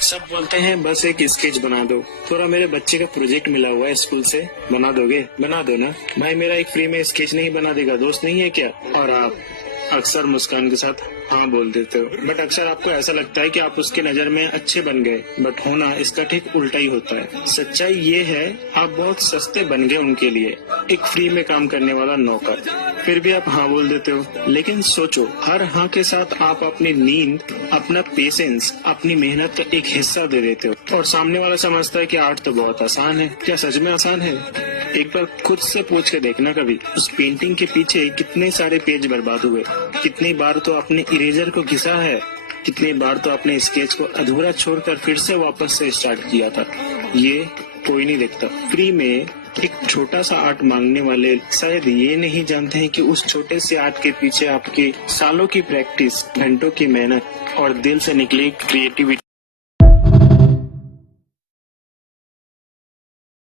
सब बोलते हैं बस एक स्केच बना दो। थोड़ा मेरे बच्चे का प्रोजेक्ट मिला हुआ है स्कूल से, बना दोगे? बना दो ना भाई, मेरा एक फ्री में स्केच नहीं बना देगा, दोस्त नहीं है क्या? और आप अक्सर मुस्कान के साथ हाँ बोल देते हो, बट अक्सर आपको ऐसा लगता है कि आप उसके नजर में अच्छे बन गए, बट होना इसका ठीक उल्टा ही होता है। सच्चाई ये है, आप बहुत सस्ते बन गए उनके लिए, एक फ्री में काम करने वाला नौकर। फिर भी आप हाँ बोल देते हो। लेकिन सोचो, हर हाँ के साथ आप अपनी नींद, अपना पेशेंस, अपनी मेहनत का एक हिस्सा दे देते हो, और सामने वाला समझता है कि आर्ट तो बहुत आसान है। क्या सच में आसान है? एक बार खुद से पूछ के देखना कभी, उस पेंटिंग के पीछे कितने सारे पेज बर्बाद हुए, कितनी बार तो अपने इरेजर को घिसा है, कितनी बार तो अपने स्केच को अधूरा छोड़कर फिर से वापस से स्टार्ट किया था। ये कोई नहीं देखता। फ्री में एक छोटा सा आर्ट मांगने वाले शायद ये नहीं जानते हैं कि उस छोटे से आर्ट के पीछे आपके सालों की प्रैक्टिस, घंटों की मेहनत और दिल से निकली क्रिएटिविटी